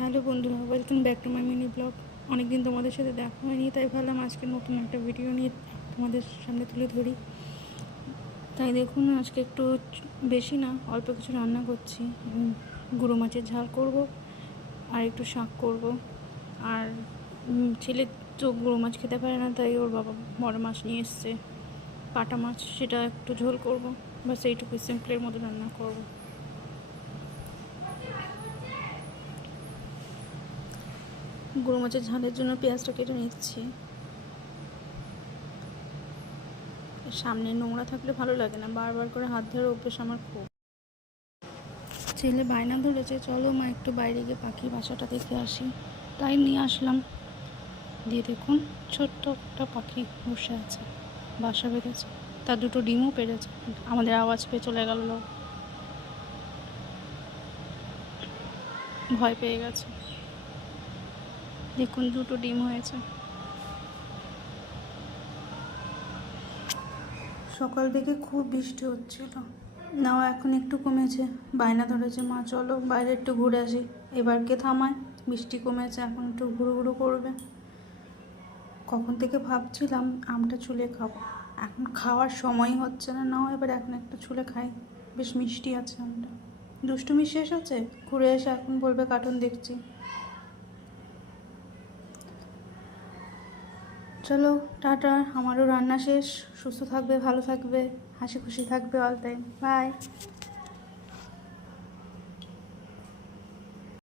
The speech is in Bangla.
হ্যালো বন্ধুরা, welcome back to my mini blog. অনেকদিন তোমাদের সাথে দেখা হয়নি, তাই ভাবলাম আজকে নতুন একটা ভিডিও নিয়ে তোমাদের সামনে তুলে ধরি। তাই দেখুন, আজকে একটু বেশি না, অল্প কিছু রান্না করছি। গুঁড়ো মাছের ঝাল করব, আর একটু শাক করব। আর ছেলে তো গুঁড়ো মাছ খেতে পারে না, তাই ওর বাবা বড় মাছ নিয়ে এসছে, পাটা মাছ, সেটা একটু ঝোল করব। বাস এইটুকু সিম্পলের মতো রান্না করব। গুঁড়ো মাছের ঝালের জন্য পেঁয়াজটা কেটে নিচ্ছি। সামনে নোংরা থাকলে ভালো লাগে না, বারবার করে হাত ধরে অভ্যেস আমার খুব। ছেলে বায়না ধরেছে, চলো মা একটু বাইরে গিয়ে পাখির বাসাটা দেখে আসি। তাই নিয়ে আসলাম। দিয়ে দেখুন, ছোট্ট একটা পাখি বসে আছে, বাসা বেঁধেছে। তার দুটো ডিমও পেরেছে। আমাদের আওয়াজ পেয়ে চলে গেল, ভয় পেয়ে গেছে। দেখুন, দুটো ডিম হয়েছে। সকাল থেকে খুব বৃষ্টি হচ্ছিল, নাও এখন একটু কমেছে। বায়না ধরেছে, মা চলো বাইরে একটু ঘুরে আসি। এবার কে থামায়? বৃষ্টি কমেছে, এখন একটু ঘুরু ঘুরু করবে। কখন থেকে ভাবছিলাম আমটা ছুলে খাবো, এখন খাওয়ার সময় হচ্ছে না। নাও এবার এখন একটা ছুলে খাই, বেশ মিষ্টি আছে আমটা। দুষ্টুমি শেষ আছে, ঘুরে এসে এখন বলবে কার্টুন দেখছি। চলো টাটা, আমারও রান্না শেষ। সুস্থ থাকবে, ভালো থাকবে, হাসি খুশি থাকবে অল টাইম। বাই।